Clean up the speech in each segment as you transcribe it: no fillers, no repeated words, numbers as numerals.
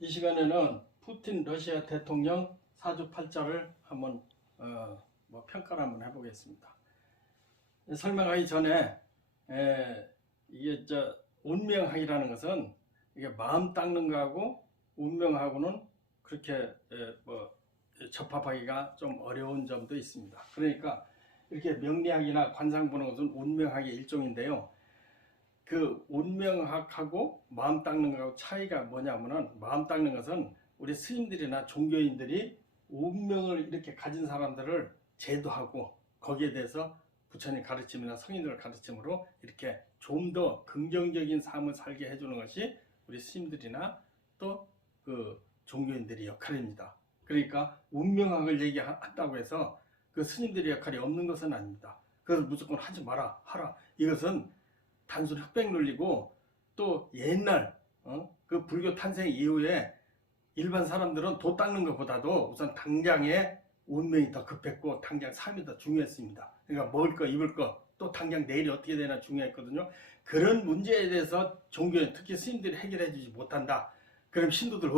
이 시간에는 푸틴 러시아 대통령 사주팔자를 한번 평가를 한번 해보겠습니다. 설명하기 전에 이게 운명학이라는 것은 이게 마음 닦는 거하고 운명하고는 그렇게 접합하기가 좀 어려운 점도 있습니다. 그러니까 이렇게 명리학이나 관상 보는 것은 운명학의 일종인데요. 그 운명학하고 마음 닦는 거하고 차이가 뭐냐면은, 마음 닦는 것은 우리 스님들이나 종교인들이 운명을 이렇게 가진 사람들을 제도하고 거기에 대해서 부처님 가르침이나 성인들 가르침으로 이렇게 좀 더 긍정적인 삶을 살게 해주는 것이 우리 스님들이나 또 그 종교인들의 역할입니다. 그러니까 운명학을 얘기한다고 해서 그 스님들의 역할이 없는 것은 아닙니다. 그래서 무조건 하지 마라, 하라. 이것은 단순 흑백 논리고, 또 옛날 그 불교 탄생 이후에 일반 사람들은 도 닦는 것보다도 우선 당장의 운명이 더 급했고 당장 삶이 더 중요했습니다. 그러니까 먹을 거, 입을 거, 또 당장 내일이 어떻게 되나 중요했거든요. 그런 문제에 대해서 종교인, 특히 스님들이 해결해 주지 못한다. 그럼 신도들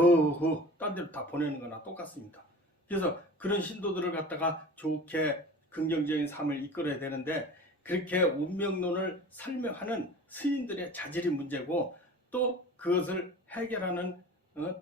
딴 데로 다 보내는 거나 똑같습니다. 그래서 그런 신도들을 갖다가 좋게 긍정적인 삶을 이끌어야 되는데, 그렇게 운명론을 설명하는 스님들의 자질이 문제고, 또 그것을 해결하는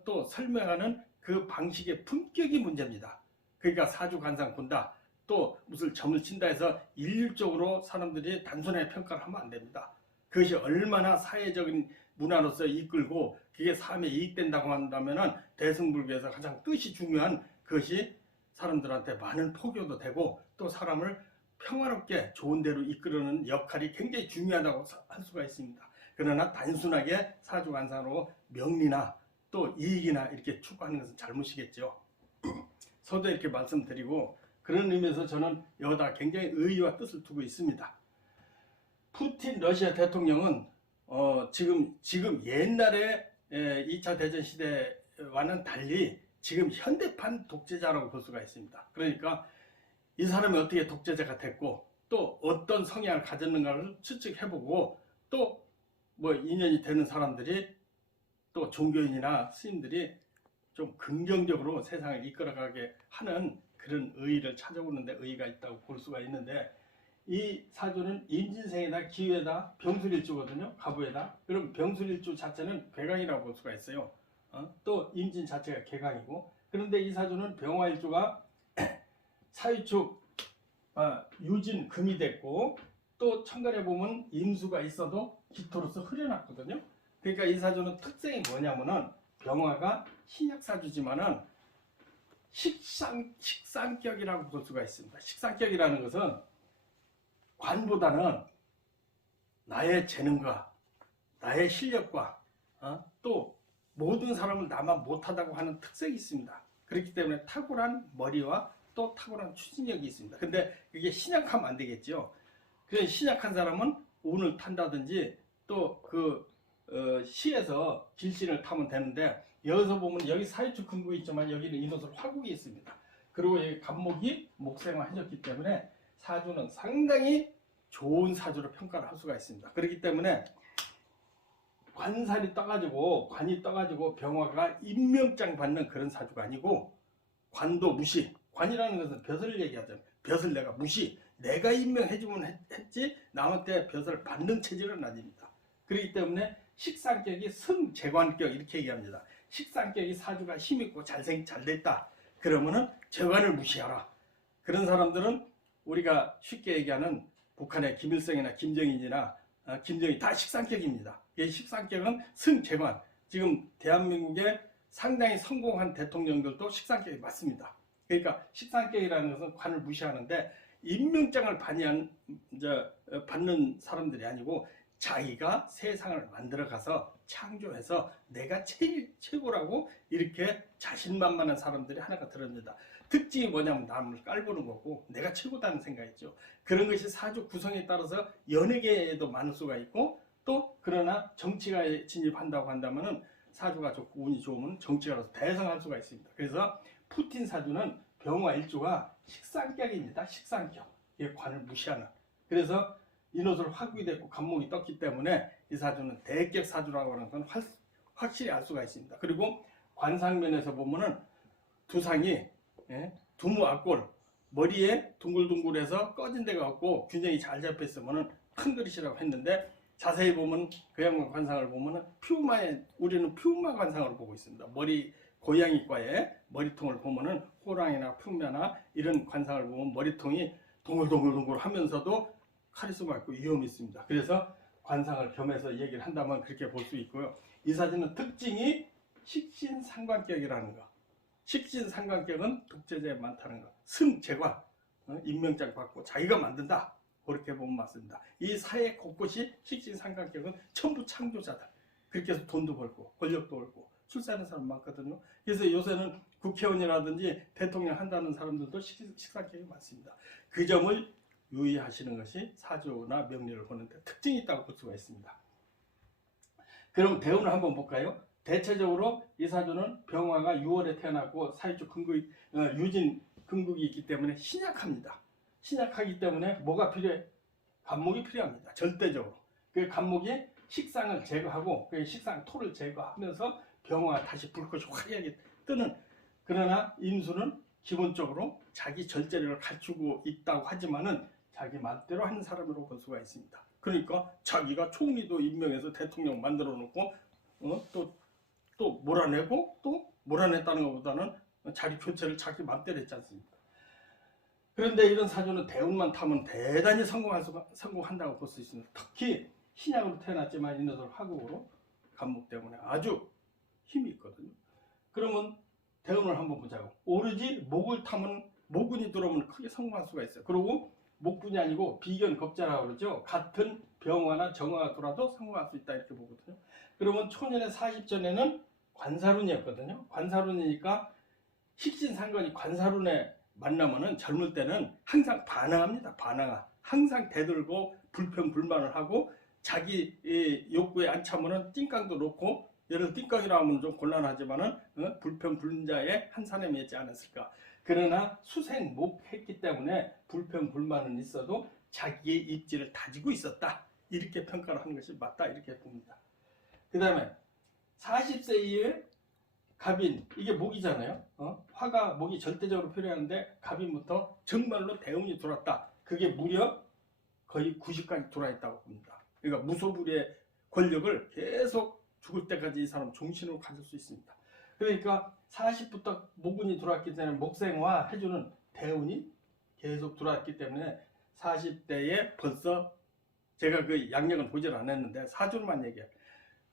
또 설명하는 그 방식의 품격이 문제입니다. 그러니까 사주관상 본다, 또 무슨 점을 친다 해서 일률적으로 사람들이 단순하게 평가를 하면 안 됩니다. 그것이 얼마나 사회적인 문화로서 이끌고 그게 삶에 이익된다고 한다면은 대승불교에서 가장 뜻이 중요한 그것이 사람들한테 많은 포교도 되고 또 사람을 평화롭게 좋은 데로 이끌어내는 역할이 굉장히 중요하다고 할 수가 있습니다. 그러나 단순하게 사주관상으로 명리나 또 이익이나 이렇게 추구하는 것은 잘못이겠죠. 서도 이렇게 말씀드리고, 그런 의미에서 저는 여기다 굉장히 의의와 뜻을 두고 있습니다. 푸틴 러시아 대통령은 지금 옛날에 2차 대전 시대와는 달리 지금 현대판 독재자라고 볼 수가 있습니다. 그러니까 이 사람이 어떻게 독재자가 됐고 또 어떤 성향을 가졌는가를 추측해보고, 또 인연이 되는 사람들이, 또 종교인이나 스님들이 좀 긍정적으로 세상을 이끌어가게 하는 그런 의의를 찾아오는 데 의의가 있다고 볼 수가 있는데, 이 사주는 임진생에다 기후에다 병술일주거든요. 가부에다. 그럼 병술일주 자체는 괴강이라고 볼 수가 있어요. 또 임진 자체가 개강이고, 그런데 이 사주는 병화일주가 사유축 유진 금이 됐고, 또 천간에 보면 임수가 있어도 기토로서 흐려놨거든요. 그러니까 이 사주는 특성이 뭐냐면은, 병화가 신약사주지만은 식상격이라고 볼 수가 있습니다. 식상격이라는 것은 관보다는 나의 재능과 나의 실력과 또 모든 사람을 나만 못하다고 하는 특색이 있습니다. 그렇기 때문에 탁월한 머리와 또 탁월한 추진력이 있습니다. 근데 이게 신약하면 안 되겠죠. 그래서 신약한 사람은 운을 탄다든지 또 시에서 길신을 타면 되는데, 여기서 보면 여기 사유축 금국이 있지만 여기는 인호술 화국이 있습니다. 그리고 여기 간목이 목생화해졌기 때문에 사주는 상당히 좋은 사주로 평가를 할 수가 있습니다. 그렇기 때문에 관이 떠가지고 병화가 임명장 받는 그런 사주가 아니고, 관도 무시, 관이라는 것은 벼슬을 얘기하잖아요. 벼슬 내가 무시, 내가 임명해주면 했지 남한테 벼슬을 받는 체질은 아닙니다. 그렇기 때문에 식상격이 승재관격 이렇게 얘기합니다. 식상격이 사주가 힘있고 잘 됐다 그러면은 재관을 무시하라. 그런 사람들은 우리가 쉽게 얘기하는 북한의 김일성이나 김정인이나 김정일 다 식상격입니다. 이 식상격은 승재관, 지금 대한민국에 상당히 성공한 대통령들도 식상격이 맞습니다. 그러니까 식상격이라는 것은 관을 무시하는데, 임명장을 받는 사람들이 아니고 자기가 세상을 만들어가서 창조해서 내가 최고라고 이렇게 자신만만한 사람들이 하나가 들어옵니다. 특징이 뭐냐면 남을 깔보는 거고 내가 최고다는 생각이죠. 그런 것이 사주 구성에 따라서 연예계에도 많을 수가 있고, 또 그러나 정치가에 진입한다고 한다면은 사주가 좋고 운이 좋으면 정치가로서 대성할 수가 있습니다. 그래서 푸틴 사주는 병화일주가 식상격입니다. 식상격. 이게 관을 무시하는. 그래서 인호술 화국이 됐고 간목이 떴기 때문에 이 사주는 대격 사주라고 하는 건 확실히 알 수가 있습니다. 그리고 관상면에서 보면은 두상이 두무 앞골 머리에 둥글둥글해서 꺼진 데가 없고 균형이 잘 잡혀 있으면은 큰 그릇이라고 했는데 자세히 보면 그 양반 관상을 보면은 우리는 퓨마 관상으로 보고 있습니다. 머리 고양이과의 머리통을 보면은 호랑이나 퓨마나 이런 관상을 보면 머리통이 동글동글동글 하면서도 카리스마 있고 위험이 있습니다. 그래서 관상을 겸해서 얘기를 한다면 그렇게 볼 수 있고요. 이 사진은 특징이 식신상관격이라는 거. 식신상관격은 독재자에 많다는 거. 승제과 임명장 받고 자기가 만든다. 그렇게 보면 맞습니다. 이 사회 곳곳이 식신상관격은 전부 창조자다. 그렇게 해서 돈도 벌고 권력도 벌고 출세하는 사람 많거든요. 그래서 요새는 국회의원이라든지 대통령 한다는 사람들도 식상격이 많습니다. 그 점을 유의하시는 것이 사주나 명리를 보는데 특징이 있다고 볼 수가 있습니다. 그럼 대운을 한번 볼까요? 대체적으로 이 사주는 병화가 6월에 태어났고 사유축 유진 금국이 있기 때문에 신약합니다. 신약하기 때문에 뭐가 필요해? 간목이 필요합니다. 절대적으로. 그 간목이 식상을 제거하고 그 식상 토를 제거하면서 병화가 다시 불꽃이 화려하게 뜨는, 그러나 임수는 기본적으로 자기 절제력을 갖추고 있다고 하지만은 자기 마음대로 하는 사람으로 볼 수가 있습니다. 그러니까 자기가 총리도 임명해서 대통령 만들어 놓고 또 몰아내고 또 몰아냈다는 것보다는 자리 교체를 자기 마음대로 했지 않습니까? 그런데 이런 사주는 대운만 타면 대단히 성공한다고 볼 수 있습니다. 특히 신약으로 태어났지만 이 녀석 화국으로 간목 때문에 아주 힘이 있거든요. 그러면 대운을 한번 보자고. 오로지 목을 타면 목운이 들어오면 크게 성공할 수가 있어요. 그리고 목분이 아니고 비견 겁자라고 그러죠. 같은 병화나 정화가 들어와도 성공할 수 있다 이렇게 보거든요. 그러면 초년의 40전에는 관사룬이었거든요. 관사룬이니까 식신상관이 관사룬에 만나면은 젊을 때는 항상 반항합니다. 반항아. 항상 대들고 불평불만을 하고 자기 욕구에 안 차면은 띵깡도 놓고, 예를 들어 띵깡이라고 하면 좀 곤란하지만은 불평불자의 한 사람이었지 않았을까. 그러나 수생목했기 때문에 불평불만은 있어도 자기의 입지를 다지고 있었다. 이렇게 평가를 하는 것이 맞다. 이렇게 봅니다. 그 다음에 40세 이후에 갑인, 이게 목이잖아요. 화가 목이 절대적으로 필요한데 갑인부터 정말로 대운이 들어왔다. 그게 무려 거의 90까지 들어와 있다고 봅니다. 그러니까 무소불위의 권력을 계속 죽을 때까지 이 사람 종신으로 가질 수 있습니다. 그러니까 40부터 목운이 들어왔기 때문에 목생화 해주는 대운이 계속 들어왔기 때문에 40대에 벌써 제가 그 양력은 보질 않았는데 사주만 얘기해요.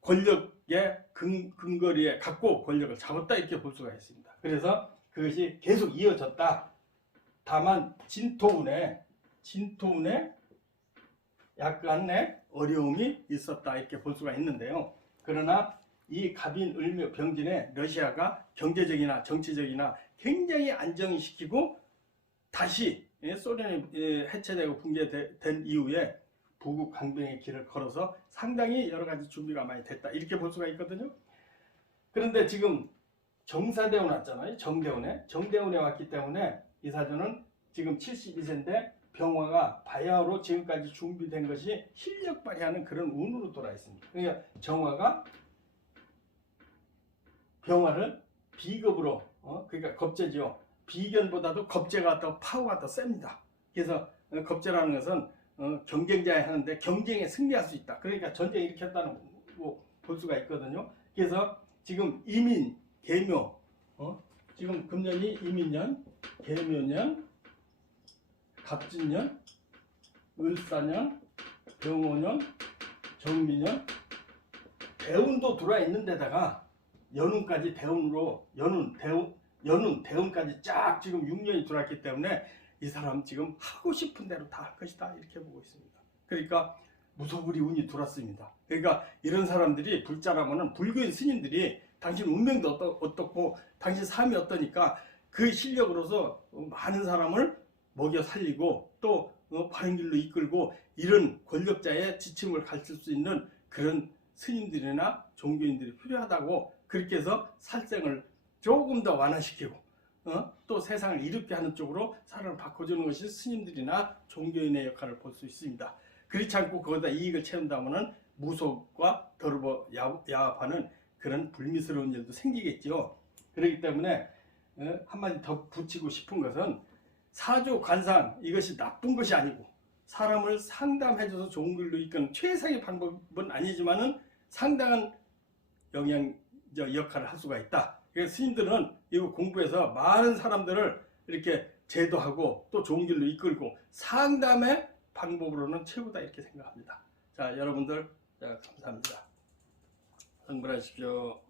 권력의 근거리에 갖고 권력을 잡았다 이렇게 볼 수가 있습니다. 그래서 그것이 계속 이어졌다. 다만 진토운에 약간의 어려움이 있었다 이렇게 볼 수가 있는데요. 그러나 이 갑인 을묘 병진에 러시아가 경제적이나 정치적이나 굉장히 안정시키고 다시 소련이 해체되고 붕괴된 이후에 부국 강병의 길을 걸어서 상당히 여러 가지 준비가 많이 됐다 이렇게 볼 수가 있거든요. 그런데 지금 정사대운 왔잖아요. 정대운에 왔기 때문에 이 사주는 지금 72세인데 병화가 바야흐로 지금까지 준비된 것이 실력 발휘하는 그런 운으로 돌아 있습니다. 그러니까 정화가 병화를 비겁으로 그러니까 겁재죠. 비견보다도 겁재가 더 파워가 더 셉니다. 그래서 겁재라는 것은 경쟁자에 하는데 경쟁에 승리할 수 있다. 그러니까 전쟁 일으켰다는 거 볼 수가 있거든요. 그래서 지금 이민, 계묘, 지금 금년이 이민년, 계묘년, 갑진년, 을사년, 병오년, 정미년, 대운도 들어와 있는 데다가 연운까지 대운으로 대운까지 쫙 지금 6년이 들어왔기 때문에 이 사람 지금 하고 싶은 대로 다 할 것이다 이렇게 보고 있습니다. 그러니까 무소불위 운이 들어왔습니다. 그러니까 이런 사람들이 불자라면은 불교인 스님들이 당신 운명도 어떻고 당신 삶이 어떠니까 그 실력으로서 많은 사람을 먹여 살리고 또 바른 길로 이끌고 이런 권력자의 지침을 가르칠 수 있는 그런 스님들이나 종교인들이 필요하다고, 그렇게 해서 살생을 조금 더 완화시키고 또 세상을 이롭게 하는 쪽으로 사람을 바꿔주는 것이 스님들이나 종교인의 역할을 볼 수 있습니다. 그렇지 않고 거기다 이익을 채운다면 무속과 더불어 야합하는 그런 불미스러운 일도 생기겠죠. 그렇기 때문에 한마디 더 붙이고 싶은 것은 사주 관상 이것이 나쁜 것이 아니고 사람을 상담해줘서 좋은 길로 이끄는 최상의 방법은 아니지만은 상당한 역할을 할 수가 있다. 그래서 스님들은 이거 공부해서 많은 사람들을 이렇게 제도하고 또 좋은 길로 이끌고 상담의 방법으로는 최고다 이렇게 생각합니다. 자, 여러분들 감사합니다. 성불하십시오.